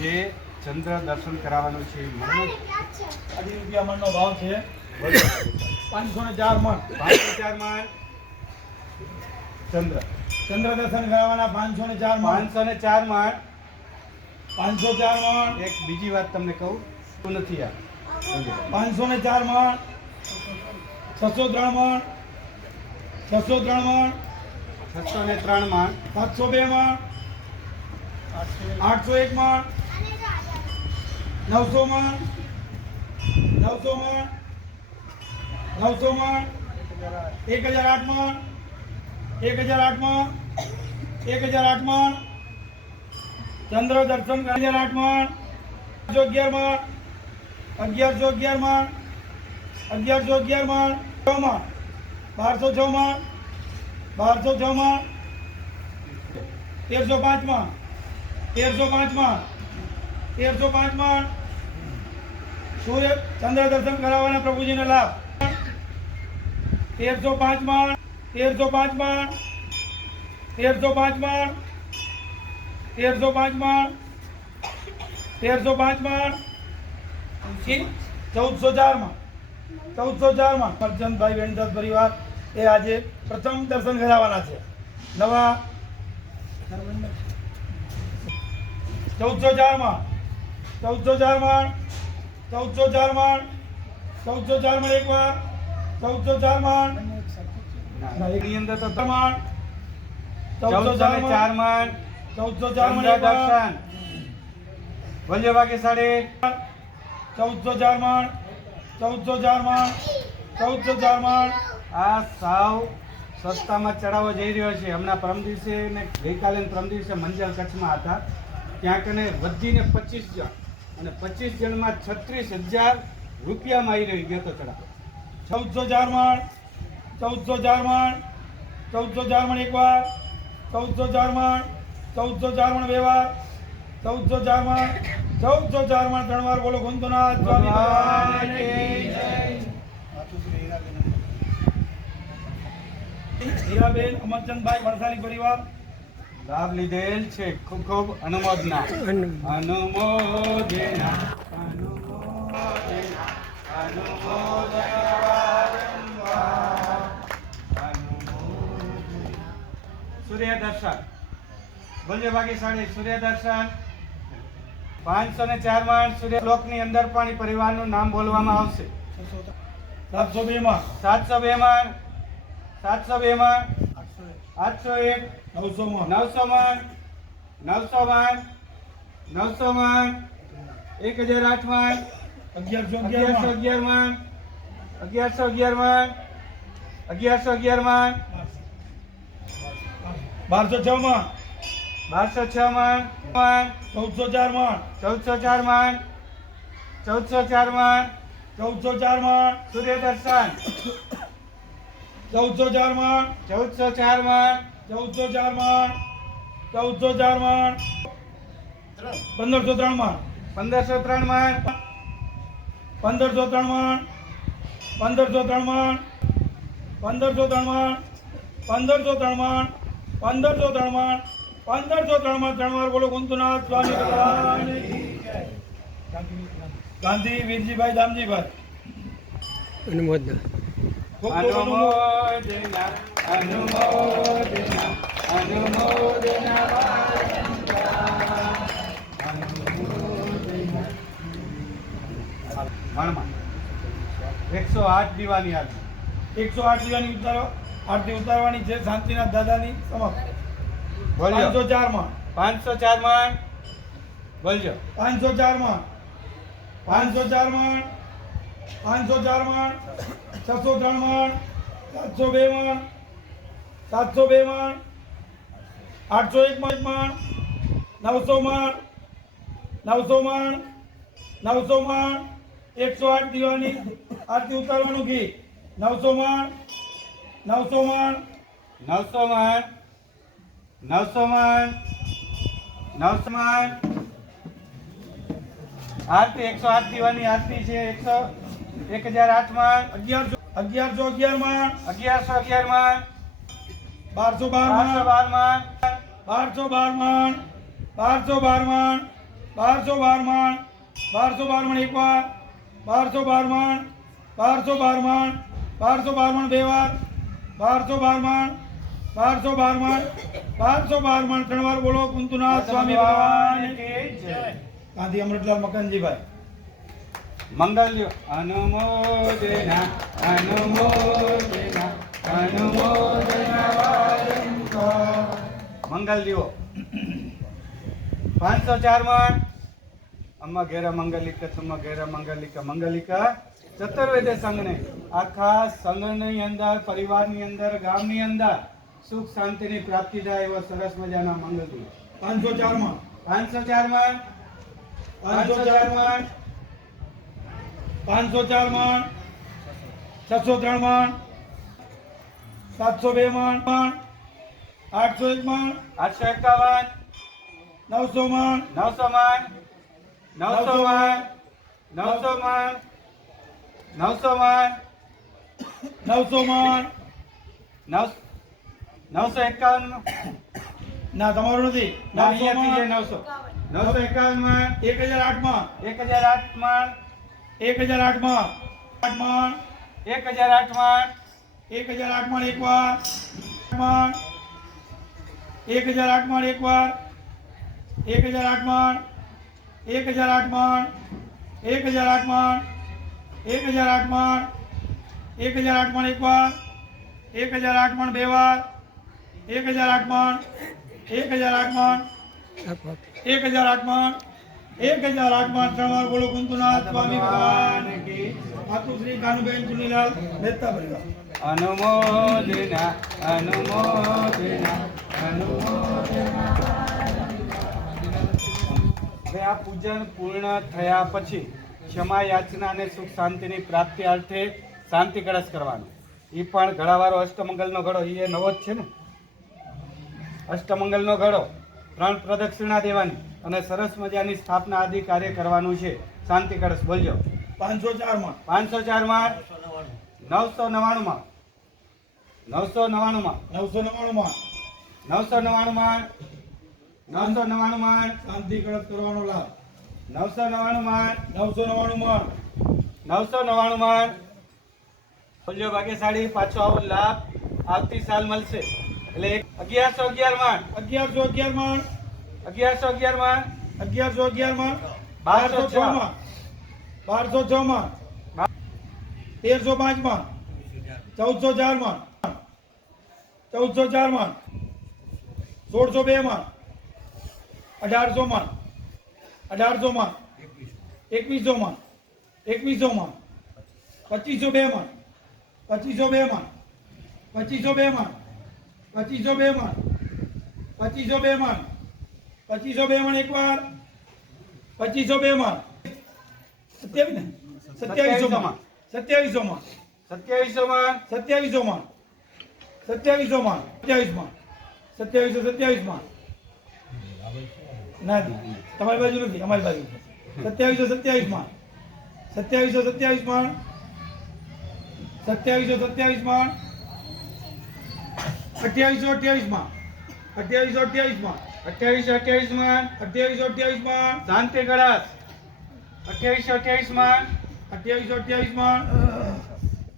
જે ચંદ્ર દર્શન કરાવવાનું છે અઢી રૂપિયા મણનો ભાવ છે. પાંચસો ને ચાર મણ. પાંચસો ચાર મણ. ચંદ્ર. ચંદ્ર દર્શન કરાવવાના પાંચસો ને ચાર પાંચસો ને ચાર મણ. પાંચસો ચાર મણ. એક બીજી વાત તમને કહું તો નથી આ. પાંચસો ને ચાર મણ. છસો ત્રણ મણ. છસો ત્રણ મણ. છસો ને ત્રણ મણ. સાતસો બે મણ. આઠસો એક મણ. નવસો માં નવસો માં નવસો માં એક હજાર આઠમાં એક હજાર આઠમાં એક હજાર આઠમાં ચંદ્ર દર્શન એક હજાર આઠમાં અગિયારસો અગિયારમાં અગિયારસો અગિયારમાં અગિયારસો અગિયારમાં છ માં બારસો છ માં બારસો છ માં તેરસો પાંચમાં તેરસો પાંચમાં એકસો પાંચ પાંચમાં સૂર્ય ચંદ્ર દર્શન કરાવવાના પ્રભુજી લાભ. તેરસો પાંચમાં તેરસો પાંચમાં તેરસો પાંચમાં તેરસો પાંચમાં તેરસો પાંચમાં ચૌદસો ચારમાં ચૌદસો ચાર ચારમાં મરચંદભાઈ વેણદાસ પરિવાર એ આજે પ્રથમ દર્શન કરાવવાના છે. નવા. ચૌદસો ચારમાં ચૌદસો ચાર માળ ચૌદસો ચાર માળ ચૌદસો ચારમાં એક વાર ચૌદસો ચારમાં એની અંદર તો માં ચૌદસો ચાર માળ ચૌદસો ચારમાં એક દર્શન વલ્ય વાગે સાડે ચૌદસો ચારમાં ચૌદસો ચારમાં ચૌદસો ચાર માળ આ સાવ સસ્તામાં ચડાવવા જઈ રહ્યો છે. હમણાં પરમ દિવસે ને ગઈકાલે પરમ દિવસે મંજલ કચ્છમાં હતા. ત્યાં કને વધીને પચીસ જણ. અને પચીસ જણમાં છત્રીસ હજાર રૂપિયામાં આવી રહી ગયો ચડા ચૌદસો ચારમાં ચૌદસો ચારમાં ચૌદસો ચારમાં એક વાર ચૌદસો ચારમાં ચૌદસો ચારમાં બે વાર, ચૌદસો ચારમાં ચૌદસો ચારમાં ત્રણ વાર બોલો ગુંતુનાથ સ્વામી હીરાબેન, અમરચંદભાઈ વણસાલી પરિવાર લાભ લીધેલ છે ખૂબ ખૂબ અનુમોદના. અનુમોદના. અનુમોદના. સૂર્ય દર્શન બાકી સાડી સૂર્ય દર્શન પાંચસો ને ચારમાં સૂર્ય લોકની અંદર પણ ઈ પરિવારનું નામ બોલવામાં આવશે. સાતસો બે માં. સાતસો બે માં. સાતસો બે માં. આઠસો એક નવસો માં નવસો માં નવસો માં નવસો માં એક હજાર આઠમાં અગિયારસો અગિયારસો અગિયારમાં અગિયારસો અગિયારમાં અગિયારસો અગિયારમાં બારસો છ માં બારસો છ માણમાં ચૌદસો ચારમાં ચૌદસો ચારમાં ચૌદસો ચારમાં ચૌદસો ચારમાં સૂર્ય દર્શન ચૌદસો ચારમાં ચૌદસો ચારમાં ચૌદસો ચાર માણ ચૌદસો ચારમાં પંદરસો ત્રણમાં પંદરસો ત્રણમાં પંદરસો ત્રણમાં પંદરસો ત્રણમાં પંદરસો ત્રણમાં પંદરસો ત્રણમાં પંદરસો ત્રણમાં પંદરસો ત્રણમાં ત્રણ વાર બોલો કુંતુનાથ સ્વામી. ગાંધી વીરજીભાઈ દામજીભાઈ અનુમોદના અનુમોદન. અનુમોદના એકસો આઠ દીવાની આરતી એકસો આઠ દીવાની ઉતારો. આરતી ઉતારવાની છે. શાંતિનાથ દાદાની સમક્ષ પાંચસો ચારમાં પાંચસો ચારમાં બોલજો. પાંચસો ચારમાં પાંચસો ચારમાં પાંચસો ચારમાં છસો ત્રણમાં સાતસો બે માં સાતસો બે માં આઠસો એક માં એક નવસો માણ નવસો મણ નવસો મણ એકસો આઠ દીવાની આરતી ઉતારવાનું ઘી. નવસો માણ નવસો મણ નવસો માં નવસો માં નવસો માણ આરતી એકસો આઠ દીવાની આરતી છે એકસો એક હજાર આઠમાં અગિયારસો અગિયારસો અગિયારમાં અગિયારસો અગિયારમાં બારસો બાર બારમાં બારસો બારમાં બારસો બારમાં બારસો બારમાં બારસો બારમાં એક બારસો બારમાં બારસો બારમાં બારસો બારમાં બે બારસો બારમાં બારસો બારમાં બારસો બારમાં ત્રણ વાર બોલો કુંતુનાથ સ્વામી ગાંધી અમૃતલાલ મકનજીભાઈ મંગલ્યો અનુમોદના અનુમોદના અનુમોદના. મંગલ દીવો પાંચસો ચારમાં અમ્મા ઘેરા મંગલિક તુમ્મા ઘેરા મંગલિક મંગલિક. ચતુર્વેદ સંઘને. આખા સંઘની અંદર પરિવારની અંદર ગામની અંદર સુખ શાંતિની પ્રાપ્તિ થાય એવા સરસ મજાના મંગલ દીવો પાંચસો ચારમાં પાંચસો ચારમાં પાંચસો ચાર મણ. પાંચસો ચાર મણ છસો ત્રણ મણ સાતસો બે મણ મણ આઠસો એક મણ આઠસો એકાવન નવસો મણ નવસો મણ નવસો મણ નવસો મણ નવસો મણ નવસો મણ. નવ નવસો એકાવન ના. તમારું નથી. ના, નવસો અહીંયાથી નવસો. નવસો એકાવનમાં એક હજાર આઠમાં એક હજાર આઠ મણ. એક હજાર આઠમાં એક હજાર આઠ મણ એક હજાર આઠ એકવાર એક વાર એક હજાર આઠ એકવાર એક હજાર આઠ મણ એક હજાર આઠ મણ એક હજાર આઠ મણ એક હજાર આઠ મણ એક હજાર આઠ એકવાર એક હજાર આઠ મણ બે વાર એક હજાર આઠ મણ એક હજાર આઠ મણ એક હજાર આઠ મણ એક હજાર આઠ મણ ત્રણ વાર બોલો કુંતુનાથ સ્વામી ભગવાન. કી માતુશ્રી કાનુબેન ચુનીલાલ મહેતા પરિવાર. અનુમોદના અનુમોદના અનુમોદના. આ પૂજન પૂર્ણ થયા પછી ક્ષમા યાચના અને સુખ શાંતિની પ્રાપ્તિ અર્થે શાંતિ કળશ કરવાનો. એ પણ ઘડાવાળો અષ્ટમંગલનો ઘડો એ નવો જ છે ને? અષ્ટમંગલનો ઘડો. ત્રણ પ્રદક્ષિણા દેવાની અને સરસ મજાની સ્થાપના આદિ કાર્ય કરવાનું છે. શાંતિ કળશ બોલજો. પાંચસો ચારમાં પાંચસો ચારમાં નવસો નવ્વાણુંમાં નવસો નવ્વાણુંમાં નવસો નવ્વાણું માં નવસો નવ્વાણુંમાં નવસો નવ્વાણુંમાં શાંતિ કળશ કરવાનો લાભ. નવસો નવ્વાણુંમાં નવસો નવ્વાણું માં નવસો નવ્વાણુંમાં બોલજો ભાગ્યશાળી પાછો આવો લાભ આવતી સાલ મળશે. એટલે એક અગિયારસો અગિયારમાં અગિયારસો અગિયારમાં અગિયારસો અગિયારમાં અગિયારસો અગિયારમાં બારસો બારસો છ છ. માં બારસો છ માં તેરસો પાંચમાં ચૌદસો ચારમાં ચૌદસો ચારમાં સોળસો બે માં અઢારસો માં અઢારસો માં એકવીસો માં એકવીસો માં પચીસો બે માં પચીસો બે માં પચીસો બે માં પચીસો બે મણ પચીસો બે મણ પચીસો બે મણ એક વાર પચીસો બે મણ સત્યાવીસ ને? સત્યાવીસો મણ સત્યાવીસો માં સત્યાવીસોમાં. સત્યાવીસો મણ સત્યાવીસો મણ સત્યાવીસ મણ સત્યાવીસો સત્યાવીસ મણ ના તમારી બાજુ નથી. અમારી બાજુ સત્યાવીસો સત્યાવીસ મણ સત્યાવીસો સત્યાવીસ મણ સત્યાવીસો સત્યાવીસમાં અઠ્યાવીસો અઠ્યાવીસમાં અઠ્યાવીસો અઠ્યાવીસમાં અઠ્યાવીસો અઠ્યાવીસમાં. અઠ્યાવીસો અઠ્યાવીસમાં શાંતિ કળશ અઠ્યાવીસો અઠ્યાવીસમાં. અઠ્યાવીસો અઠ્યાવીસમાં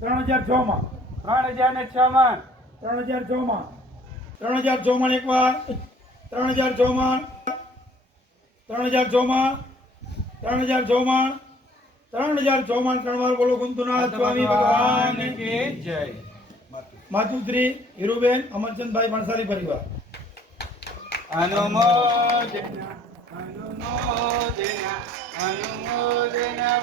ત્રણ હજાર છ માં ત્રણ હજાર ને છ માં ત્રણ હજાર છ માં ત્રણ હજાર છ માં એક વાર ત્રણ હજાર છ માં ત્રણ હજાર છ માં ત્રણ હજાર છ માં ત્રણ હજાર છ માં ત્રણ વાર બોલો કુંતુનાથ સ્વામી ભગવાન જય. માતુશ્રી હીરુબેન અમરચંદભાઈ ભણસાલી પરિવાર. અનુમોદના અનુમોદના અનુમોદના